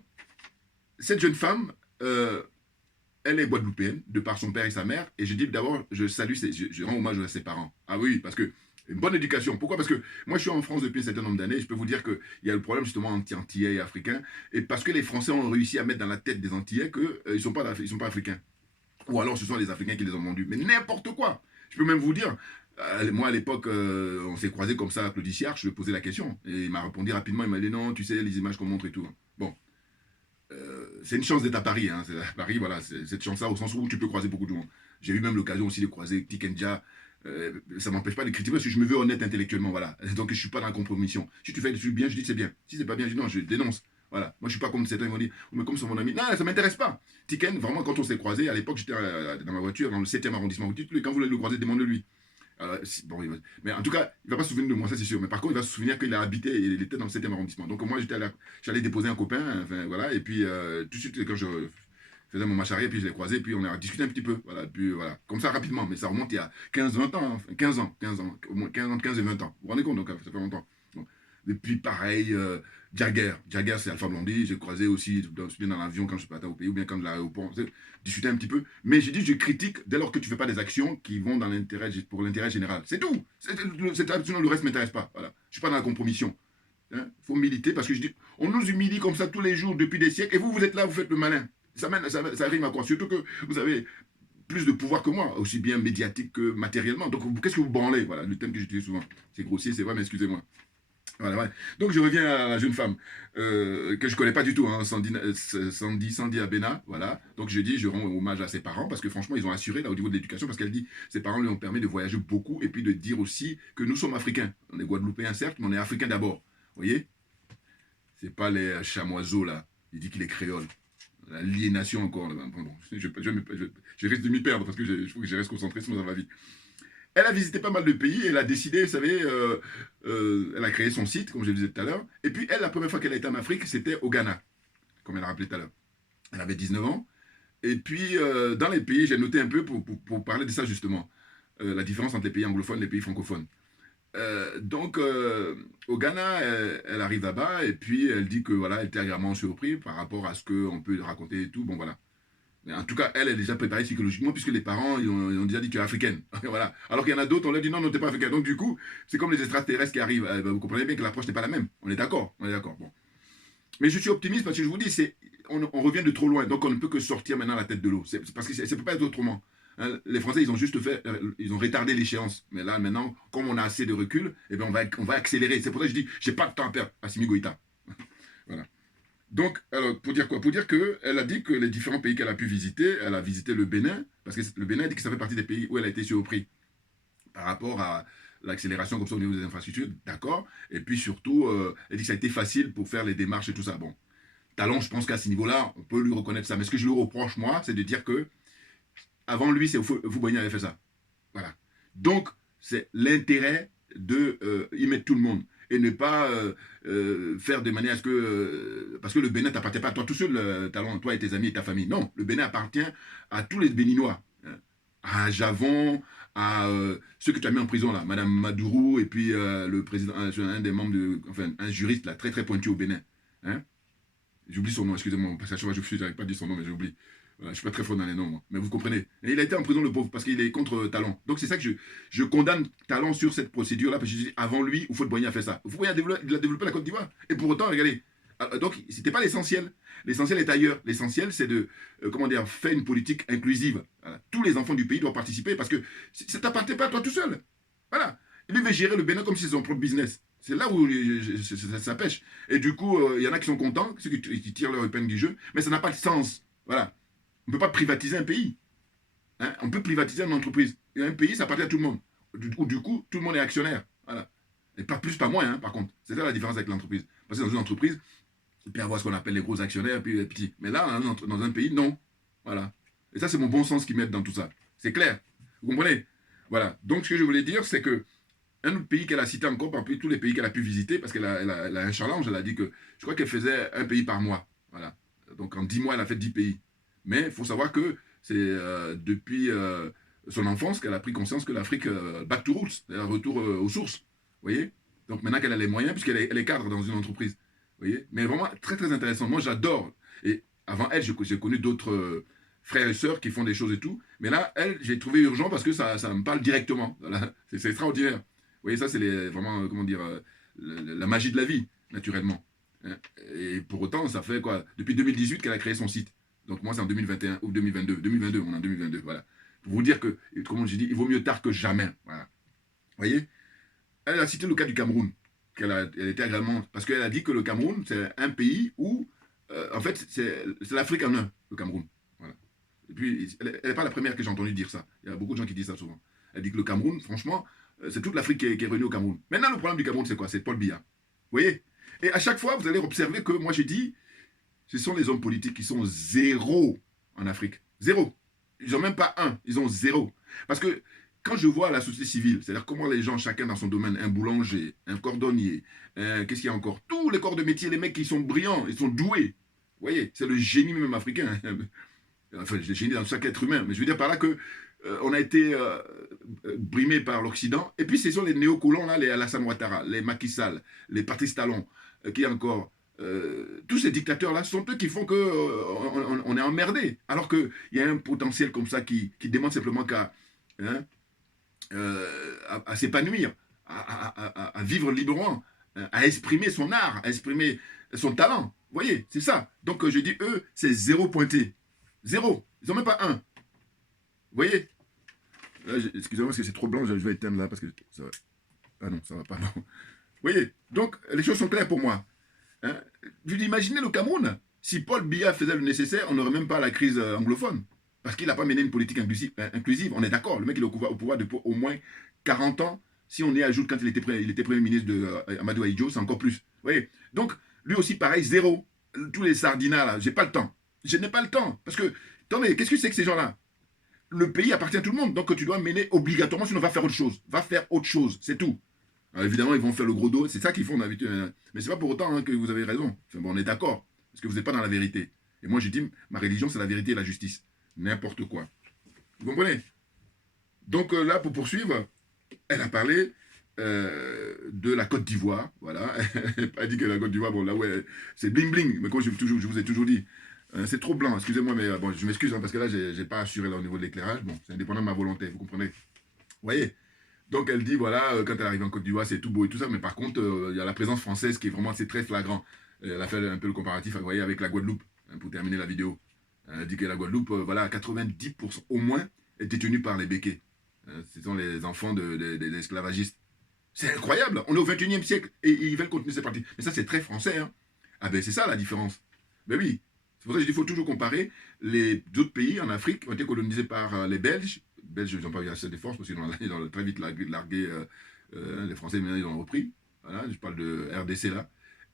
cette jeune femme, elle est guadeloupéenne, de par son père et sa mère, et je dis d'abord, je rends hommage à ses parents. Ah oui, parce que une bonne éducation. Pourquoi? Parce que moi, je suis en France depuis un certain nombre d'années. Je peux vous dire qu'il y a le problème justement anti-antillais et africains. Et parce que les Français ont réussi à mettre dans la tête des Antillais qu'ils ne sont pas africains. Ou alors ce sont les Africains qui les ont vendus. Mais n'importe quoi. Je peux même vous dire, moi à l'époque, on s'est croisés comme ça à Claudie Siard. Je lui ai posé la question. Et il m'a répondu rapidement. Il m'a dit non, tu sais, les images qu'on montre et tout. Bon. C'est une chance d'être à Paris. Hein. À Paris, voilà, c'est cette chance-là au sens où tu peux croiser beaucoup de monde. J'ai eu même l'occasion aussi de croiser Tikenja. Ça ne m'empêche pas de critiquer parce que je me veux honnête intellectuellement, voilà. Donc je ne suis pas dans la compromission. Si tu fais du bien, je dis c'est bien. Si c'est pas bien, je dis non, je dénonce. Voilà. Moi, je ne suis pas comme certains, ils vont dire, oh, mais comme c'est mon ami. Non, ça ne m'intéresse pas. Tiken, vraiment, quand on s'est croisés, à l'époque, j'étais dans ma voiture, dans le 7e arrondissement. Quand vous voulez le croiser, demandez-lui. Bon, mais en tout cas, il ne va pas se souvenir de moi, ça c'est sûr. Mais par contre, il va se souvenir qu'il a habité et il était dans le 7e arrondissement. Donc moi, j'allais déposer un copain, enfin, voilà. Et puis, tout de suite, quand je faisais mon marche arrière, puis je l'ai croisé, puis on a discuté un petit peu. Voilà, puis voilà, comme ça rapidement, mais ça remonte il y a 15-20 ans, hein, 15 ans, au moins 15 et 20 ans. Vous vous rendez compte, donc ça fait longtemps. Donc, Et puis pareil, Jagger, c'est Alpha Blondy, j'ai croisé aussi bien dans l'avion quand je partais au pays, ou bien quand de l'aéroport, discuter un petit peu. Mais j'ai dit, je critique dès lors que tu ne fais pas des actions qui vont dans pour l'intérêt général. C'est tout. Sinon, le reste ne m'intéresse pas. Voilà. Je ne suis pas dans la compromission. Il faut militer parce que je dis, on nous humilie comme ça tous les jours depuis des siècles, et vous, vous êtes là, vous faites le malin. Ça rime à quoi? Surtout que vous avez plus de pouvoir que moi, aussi bien médiatique que matériellement. Donc, qu'est-ce que vous branlez? Voilà, le thème que j'utilise souvent. C'est grossier, c'est vrai, mais excusez-moi. Voilà, ouais. Donc je reviens à la jeune femme que je connais pas du tout, hein, Sandy Abena, voilà. Donc je dis, je rends hommage à ses parents parce que franchement ils ont assuré là au niveau de l'éducation parce qu'elle dit, ses parents lui ont permis de voyager beaucoup et puis de dire aussi que nous sommes africains. On est guadeloupéens certes, mais on est africains d'abord. Vous voyez? C'est pas les chamoiseaux là. Il dit qu'il est créole. L'aliénation encore. Là. Bon, je risque de m'y perdre parce que il faut que je reste concentré sinon ça va vite. Elle a visité pas mal de pays, elle a décidé, vous savez, elle a créé son site, comme je le disais tout à l'heure. Et puis elle, la première fois qu'elle a été en Afrique, c'était au Ghana, comme elle a rappelé tout à l'heure. Elle avait 19 ans. Et puis, dans les pays, j'ai noté un peu pour parler de ça justement, la différence entre les pays anglophones et les pays francophones. Donc, au Ghana, elle arrive là-bas et puis elle dit que voilà, elle était agréablement surprise par rapport à ce qu'on peut raconter et tout. Bon, voilà. Mais en tout cas, elle est déjà préparée psychologiquement puisque les parents ils ont déjà dit que tu es africaine. Voilà. Alors qu'il y en a d'autres, on leur dit non, non, tu n'es pas africaine. Donc du coup, c'est comme les extraterrestres qui arrivent. Vous comprenez bien que l'approche n'est pas la même. On est d'accord. On est d'accord. Bon. Mais je suis optimiste parce que je vous dis, on revient de trop loin. Donc on ne peut que sortir maintenant la tête de l'eau. C'est parce que ça ne peut pas être autrement. Hein, les Français, ils ont juste ils ont retardé l'échéance. Mais là, maintenant, comme on a assez de recul, eh bien, on va accélérer. C'est pour ça que je dis, j'ai pas de temps à perdre. Assimi Goïta. Voilà. Donc, alors, pour dire quoi? Pour dire qu'elle a dit que les différents pays qu'elle a pu visiter, elle a visité le Bénin, parce que le Bénin dit que ça fait partie des pays où elle a été surpris par rapport à l'accélération comme ça au niveau des infrastructures, d'accord. Et puis surtout, elle dit que ça a été facile pour faire les démarches et tout ça. Bon, Talon, je pense qu'à ce niveau-là, on peut lui reconnaître ça. Mais ce que je lui reproche, moi, c'est de dire que avant lui, c'est Fouboigny avait fait ça. Voilà. Donc, c'est l'intérêt de y mettre tout le monde et ne pas faire de manière à ce que... parce que le Bénin t'appartient pas à toi tout seul, Talon, toi et tes amis et ta famille. Non, le Bénin appartient à tous les Béninois. Hein. À Javon, à ceux que tu as mis en prison là, Madame Madourou et puis le président, un des membres, enfin un juriste là, très très pointu au Bénin. Hein. J'oublie son nom, excusez-moi, parce qu'à chaque fois je n'arrive pas à dire son nom, mais j'oublie. Voilà, je suis pas très fort dans les noms, moi. Mais vous comprenez. Et il a été en prison, le pauvre, parce qu'il est contre Talon. Donc c'est ça que je condamne Talon sur cette procédure-là, parce que je dis, avant lui, Houphouët-Boigny a fait ça. Houphouët-Boigny il a développé la Côte d'Ivoire. Et pour autant, regardez. Donc, c'était pas l'essentiel. L'essentiel est ailleurs. L'essentiel, c'est de, comment dire, faire une politique inclusive. Voilà. Tous les enfants du pays doivent participer, parce que ça ne t'appartient pas à toi tout seul. Voilà. Il veut gérer le Bénin comme si c'est son propre business. C'est là où ça pêche. Et du coup, il y en a qui sont contents, ceux qui tirent leur épingle du jeu, mais ça n'a pas de sens. Voilà. On ne peut pas privatiser un pays. Hein. On peut privatiser une entreprise. Et un pays, ça appartient à tout le monde. Du coup, tout le monde est actionnaire. Voilà. Et pas plus, pas moins, hein, par contre. C'est ça la différence avec l'entreprise. Parce que dans une entreprise, il peut y avoir ce qu'on appelle les gros actionnaires et puis les petits. Mais là, dans un pays, non. Voilà. Et ça, c'est mon bon sens qui met dans tout ça. C'est clair. Vous comprenez? Voilà. Donc, ce que je voulais dire, c'est que un autre pays qu'elle a cité encore parmi tous les pays qu'elle a pu visiter, parce qu'elle a un challenge, elle a dit que je crois qu'elle faisait un pays par mois. Voilà. Donc, en 10 mois, elle a fait 10 pays. Mais il faut savoir que c'est depuis son enfance qu'elle a pris conscience que l'Afrique, back to roots, c'est-à-dire retour aux sources. Vous voyez? Donc maintenant qu'elle a les moyens, puisqu'elle est cadre dans une entreprise. Vous voyez? Mais vraiment très très intéressant. Moi j'adore. Et avant elle, j'ai connu d'autres frères et sœurs qui font des choses et tout. Mais là, elle, j'ai trouvé urgent parce que ça me parle directement. Voilà. C'est extraordinaire. Vous voyez, ça c'est vraiment, comment dire, la magie de la vie, naturellement. Hein. Et pour autant, ça fait quoi? Depuis 2018 qu'elle a créé son site. Donc moi, c'est en 2021 ou 2022. 2022, on est en 2022, voilà. Pour vous dire que, comme j'ai dit, il vaut mieux tard que jamais. Voilà. Vous voyez? Elle a cité le cas du Cameroun. Elle était agréablement... Parce qu'elle a dit que le Cameroun, c'est un pays où, en fait, c'est l'Afrique en un, le Cameroun. Voilà. Et puis, elle n'est pas la première que j'ai entendu dire ça. Il y a beaucoup de gens qui disent ça souvent. Elle dit que le Cameroun, franchement, c'est toute l'Afrique qui est réunie au Cameroun. Maintenant, le problème du Cameroun, c'est quoi? C'est Paul Biya. Vous voyez? Et à chaque fois, vous allez observer que moi, j'ai dit... Ce sont les hommes politiques qui sont zéro en Afrique. Zéro. Ils n'ont même pas un, ils ont zéro. Parce que quand je vois la société civile, c'est-à-dire comment les gens, chacun dans son domaine, un boulanger, un cordonnier, qu'est-ce qu'il y a encore? Tous les corps de métier, les mecs qui sont brillants, ils sont doués. Vous voyez, c'est le génie même africain. Enfin, le génie dans chaque être humain. Mais je veux dire par là que on a été brimé par l'Occident. Et puis, ce sont les néocolons, là, les Alassane Ouattara, les Macky Sall, les Patrice Talon, qui encore. Tous ces dictateurs-là sont eux qui font que on est emmerdé. Alors qu'il y a un potentiel comme ça qui demande simplement qu'à hein, à s'épanouir, à vivre librement, à exprimer son art, à exprimer son talent. Vous voyez, c'est ça. Donc je dis, eux, c'est zéro pointé. Zéro. Ils n'ont même pas un. Vous voyez. Excusez-moi parce que c'est trop blanc, je vais éteindre là parce que ça va. Ah non, ça va pas. Non. Vous voyez, donc les choses sont claires pour moi. Hein? Je dis, imaginez le Cameroun. Si Paul Biya faisait le nécessaire, on n'aurait même pas la crise anglophone. Parce qu'il n'a pas mené une politique inclusive. On est d'accord. Le mec, il est au pouvoir depuis au moins 40 ans. Si on y ajoute quand il était Premier ministre de Amadou Ahidjo, c'est encore plus. Vous voyez. Donc, lui aussi, pareil, zéro. Tous les sardinats, là, j'ai pas le temps. Je n'ai pas le temps. Parce que, attendez, qu'est-ce que c'est que ces gens-là? Le pays appartient à tout le monde. Donc, tu dois mener obligatoirement, sinon, va faire autre chose. Va faire autre chose. C'est tout. Alors, évidemment, ils vont faire le gros dos. C'est ça qu'ils font d'habitude. Mais c'est pas pour autant que vous avez raison. Enfin, bon, on est d'accord. Parce que vous n'êtes pas dans la vérité. Et moi, je dis, ma religion, c'est la vérité et la justice. N'importe quoi. Vous comprenez? Donc là, pour poursuivre, elle a parlé de la Côte d'Ivoire. Voilà. Elle n'a pas dit que la Côte d'Ivoire, bon, là, ouais, c'est bling-bling. Mais comme je vous ai toujours dit, c'est trop blanc. Excusez-moi, mais bon, je m'excuse, hein, parce que là, je n'ai pas assuré là, au niveau de l'éclairage. Bon, c'est indépendant de ma volonté, vous comprenez? Vous voyez? Donc elle dit, voilà, quand elle arrive en Côte d'Ivoire, c'est tout beau et tout ça, mais par contre, il y a la présence française qui est vraiment, c'est très flagrant. Elle a fait un peu le comparatif, vous voyez, avec la Guadeloupe, hein, pour terminer la vidéo. Elle dit que la Guadeloupe, voilà, 90% au moins, est détenue par les béquets. Ce sont les enfants des esclavagistes. C'est incroyable, on est au 21e siècle, et ils veulent continuer ces parties. Mais ça, c'est très français, hein. Ah ben, c'est ça la différence. Ben oui, c'est pour ça que je dis qu'il faut toujours comparer. Les autres pays en Afrique ont été colonisés par les Belges. Les Belges, ils n'ont pas eu assez de force, parce qu'ils ont très vite largué les Français, maintenant ils ont repris. Voilà, je parle de RDC là.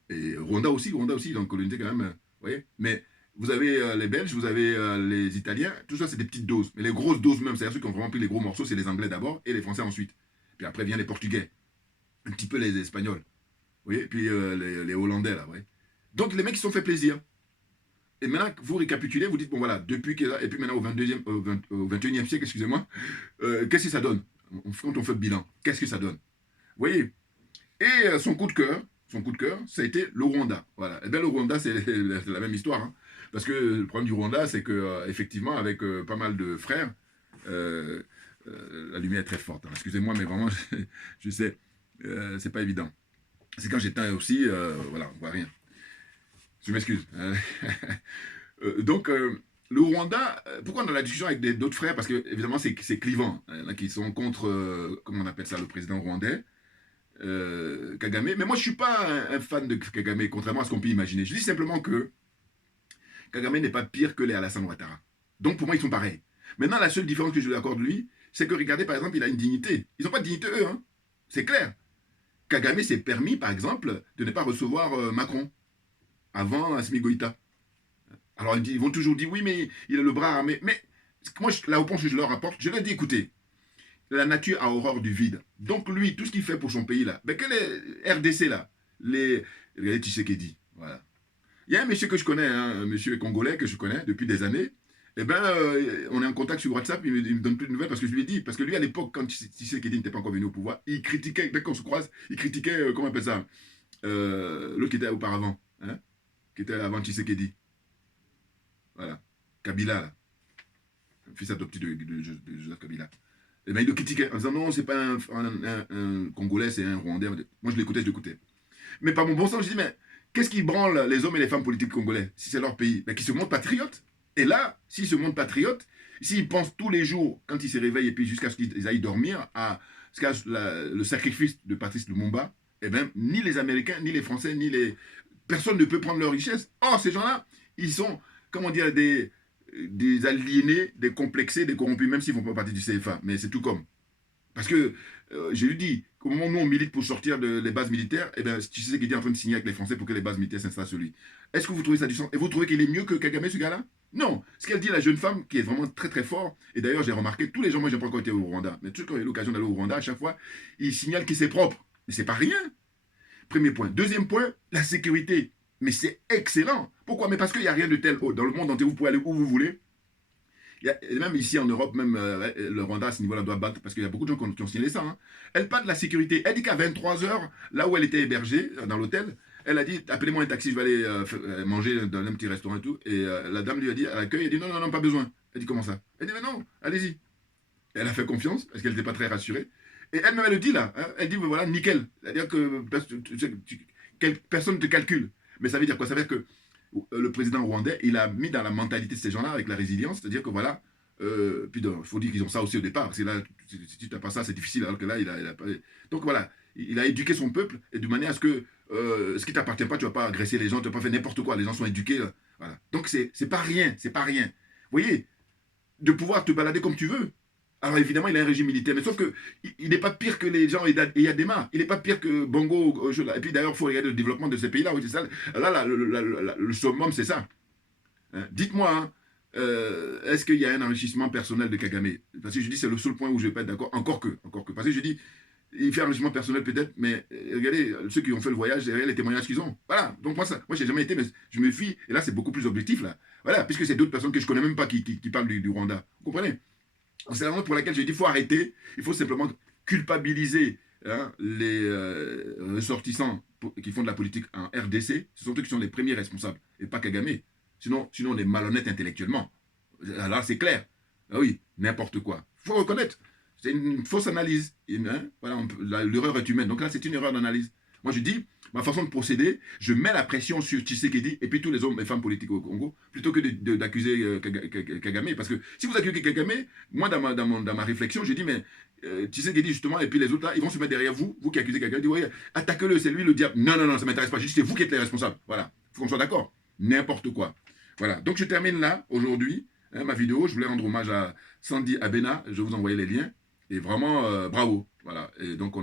Et Rwanda aussi, ils ont colonisé quand même. Vous voyez. Mais vous avez les Belges, vous avez les Italiens, tout ça c'est des petites doses. Mais les grosses doses même, c'est-à-dire ceux qui ont vraiment pris les gros morceaux, c'est les Anglais d'abord et les Français ensuite. Puis après viennent les Portugais, un petit peu les Espagnols. Vous voyez, puis les Hollandais là, ouais. Donc les mecs ils se sont fait plaisir. Et maintenant, vous récapitulez, vous dites, bon voilà, depuis que et puis maintenant au 21e siècle, excusez-moi, qu'est-ce que ça donne? Quand on fait le bilan, qu'est-ce que ça donne? Vous voyez? Et son coup de cœur, ça a été le Rwanda. Voilà. Et bien le Rwanda, c'est la même histoire. Hein. Parce que le problème du Rwanda, c'est que effectivement, avec pas mal de frères, la lumière est très forte. Hein. Excusez-moi, mais vraiment, je sais, c'est pas évident. C'est quand j'éteins aussi, voilà, on voit rien. Je m'excuse. Donc, le Rwanda, pourquoi on a la discussion avec d'autres frères? Parce que, évidemment, c'est clivant. Il y en a qui sont contre, comment on appelle ça, le président rwandais, Kagame. Mais moi, je ne suis pas un fan de Kagame, contrairement à ce qu'on peut imaginer. Je dis simplement que Kagame n'est pas pire que les Alassane Ouattara. Donc, pour moi, ils sont pareils. Maintenant, la seule différence que je lui accorde, lui, c'est que, regardez, par exemple, il a une dignité. Ils n'ont pas de dignité, eux. Hein. C'est clair. Kagame s'est permis, par exemple, de ne pas recevoir Macron avant Assimi Goïta. Alors ils vont toujours dire oui, mais il a le bras armé. Mais moi, la réponse que je leur apporte, je leur dis écoutez, la nature a horreur du vide. Donc lui, tout ce qu'il fait pour son pays là, ben quel est RDC là? Regardez Tshisekedi. Voilà. Il y a un monsieur que je connais, hein, un monsieur congolais que je connais depuis des années. Eh ben, on est en contact sur WhatsApp, il me donne plus de nouvelles parce que je lui ai dit, parce que lui à l'époque, quand Tshisekedi n'était pas encore venu au pouvoir, il critiquait, dès qu'on se croise, il critiquait, comment on appelle ça, l'autre qui était auparavant, hein, qui était avant Tshisekedi. Voilà. Kabila, là. Fils adopté de Joseph Kabila. Et bien, il le critiquait en disant non, c'est pas un Congolais, c'est un Rwandais. Moi, je l'écoutais. Mais par mon bon sens, je dis, mais qu'est-ce qui branle les hommes et les femmes politiques congolais si c'est leur pays? Ben, qu'ils se montrent patriotes. Et là, s'ils se montrent patriotes, s'ils pensent tous les jours, quand ils se réveillent et puis jusqu'à ce qu'ils aillent dormir, le sacrifice de Patrice Lumumba, eh bien, ni les Américains, ni les Français, personne ne peut prendre leur richesse. Or, ces gens-là, ils sont, comment dire, des aliénés, des complexés, des corrompus, même s'ils ne font pas partie du CFA. Mais c'est tout comme. Parce que, je lui dis, au moment où nous on milite pour sortir des bases militaires, eh bien, tu sais qu'il est en train de signer avec les Français pour que les bases militaires s'installent sur lui. Est-ce que vous trouvez ça du sens? Et vous trouvez qu'il est mieux que Kagame, ce gars-là? Non. Ce qu'elle dit, la jeune femme, qui est vraiment très très fort, et d'ailleurs j'ai remarqué, tous les gens, moi j'ai pas encore été au Rwanda, mais toujours quand il y a l'occasion d'aller au Rwanda, à chaque fois, ils signalent qu'il c'est propre. Mais c'est pas rien. Premier point. Deuxième point, la sécurité. Mais c'est excellent. Pourquoi? Mais parce qu'il n'y a rien de tel. Dans le monde entier, vous pouvez aller où vous voulez. Et même ici en Europe, même le Rwanda à ce niveau-là doit battre, parce qu'il y a beaucoup de gens qui ont signalé ça. Hein. Elle parle de la sécurité. Elle dit qu'à 23 h, là où elle était hébergée, dans l'hôtel, elle a dit, appelez-moi un taxi, je vais aller manger dans un petit restaurant et tout. Et la dame lui a dit, à l'accueil, elle dit, non, non, non, pas besoin. Elle dit, comment ça? Elle dit, mais non, allez-y. Elle a fait confiance, parce qu'elle n'était pas très rassurée. Et elle-même, elle le dit là. Hein, elle dit, mais voilà, nickel. C'est-à-dire que personne ne te calcule. Mais ça veut dire quoi? Ça veut dire que le président rwandais, il a mis dans la mentalité de ces gens-là, avec la résilience, c'est-à-dire que voilà, puis il faut dire qu'ils ont ça aussi au départ, parce que là, si tu n'as pas ça, c'est difficile, alors que là, il a pas... Donc voilà, il a éduqué son peuple, et de manière à ce que ce qui ne t'appartient pas, tu ne vas pas agresser les gens, tu ne vas pas faire n'importe quoi, les gens sont éduqués. Là, voilà. Donc c'est pas rien, c'est pas rien. Vous voyez, de pouvoir te balader comme tu veux. Alors évidemment, il a un régime militaire, mais sauf que il n'est pas pire que les gens Eyadema, il n'est pas pire que Bongo. Et puis d'ailleurs, il faut regarder le développement de ces pays-là. Oui, c'est ça. Là, le summum, c'est ça. Hein. Dites-moi, hein, est-ce qu'il y a un enrichissement personnel de Kagame? Parce que je dis, c'est le seul point où je ne vais pas être d'accord. Encore que. Parce que je dis, il fait un enrichissement personnel peut-être, mais regardez, ceux qui ont fait le voyage, regardez les témoignages qu'ils ont. Voilà. Donc moi, je n'ai jamais été, mais je me fie. Et là, c'est beaucoup plus objectif, là. Voilà, puisque c'est d'autres personnes que je ne connais même pas qui parlent du Rwanda. Vous comprenez? C'est la raison pour laquelle j'ai dit qu'il faut arrêter. Il faut simplement culpabiliser hein, les ressortissants qui font de la politique en RDC. Ce sont eux qui sont les premiers responsables, et pas Kagame. Sinon on est malhonnête intellectuellement. Là, c'est clair. Ah oui, n'importe quoi. Il faut reconnaître. C'est une fausse analyse. Hein, voilà, l'erreur est humaine. Donc là, c'est une erreur d'analyse. Moi, je dis, ma façon de procéder, je mets la pression sur Tshisekedi et puis tous les hommes et femmes politiques au Congo, plutôt que d'accuser Kagame. Parce que si vous accusez Kagame, moi, dans ma réflexion, je dis, mais Tshisekedi, justement, et puis les autres, là, ils vont se mettre derrière vous, vous qui accusez Kagame, vous dites, attaquez-le, c'est lui le diable. Non, non, non, ça ne m'intéresse pas, juste c'est vous qui êtes les responsables. Voilà, il faut qu'on soit d'accord. N'importe quoi. Voilà, donc je termine là, aujourd'hui, hein, ma vidéo. Je voulais rendre hommage à Sandy Abena, je vais vous envoyer les liens. Et vraiment, bravo. Voilà. Et donc,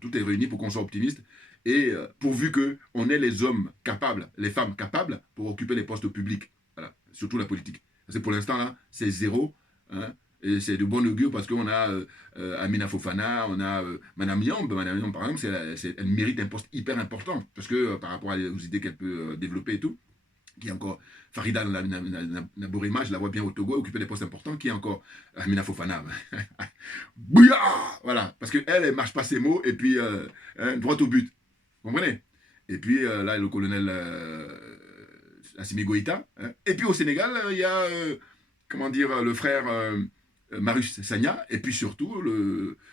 tout est réuni pour qu'on soit optimiste. Et pourvu qu'on ait les hommes capables, les femmes capables pour occuper les postes publics. Voilà. Surtout la politique. Parce que pour l'instant, là, c'est zéro. Hein, et c'est de bon augure parce qu'on a Amina Fofana, on a Madame Yamb. Madame Yamb, par exemple, elle mérite un poste hyper important. Parce que par rapport aux idées qu'elle peut développer et tout. Qui est encore Farida Naborima, je la vois bien au Togo, occuper des postes importants, qui est encore Amina Fofana. Bouya. Voilà, parce qu'elle, elle marche pas ses mots, et puis droit au but. Vous comprenez? Et puis là, le colonel Assimi Goïta. Hein. Et puis au Sénégal, il y a, comment dire, le frère Marius Sagna, et puis surtout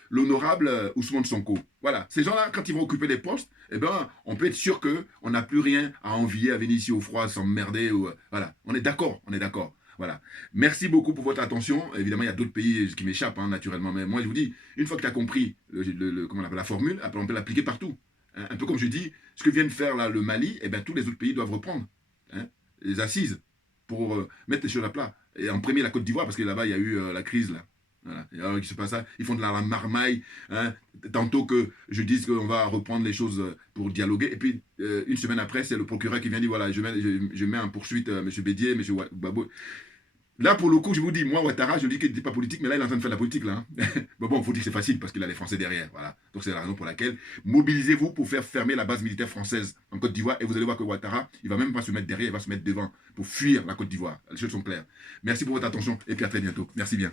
l'honorable Ousmane Sonko. Voilà, ces gens-là, quand ils vont occuper les postes, eh ben, on peut être sûr qu'on n'a plus rien à envier, à venir ici au froid, s'emmerder. Voilà, on est d'accord, on est d'accord. Voilà. Merci beaucoup pour votre attention. Évidemment, il y a d'autres pays qui m'échappent, hein, naturellement. Mais moi, je vous dis, une fois que tu as compris comment on appelle la formule, après, on peut l'appliquer partout. Hein. Un peu comme je dis, ce que vient de faire là, le Mali, eh ben, tous les autres pays doivent reprendre hein, les assises pour mettre les choses à plat. Et en premier, la Côte d'Ivoire, parce que là-bas, il y a eu la crise, là. Voilà. Et alors, il se passe ça, ils font de la marmaille, hein, tantôt que je dise qu'on va reprendre les choses pour dialoguer, et puis une semaine après, c'est le procureur qui vient dire, voilà, je mets en poursuite M. Bédier, M. Gbagbo. Là, pour le coup, je vous dis, moi, Ouattara, je dis qu'il n'était pas politique, mais là, il est en train de faire de la politique, là. Hein. Mais bon, il faut dire que c'est facile, parce qu'il a les Français derrière, voilà. Donc, c'est la raison pour laquelle, mobilisez-vous pour faire fermer la base militaire française en Côte d'Ivoire, et vous allez voir que Ouattara, il ne va même pas se mettre derrière, il va se mettre devant, pour fuir la Côte d'Ivoire. Les choses sont claires. Merci pour votre attention, et puis à très bientôt. Merci bien.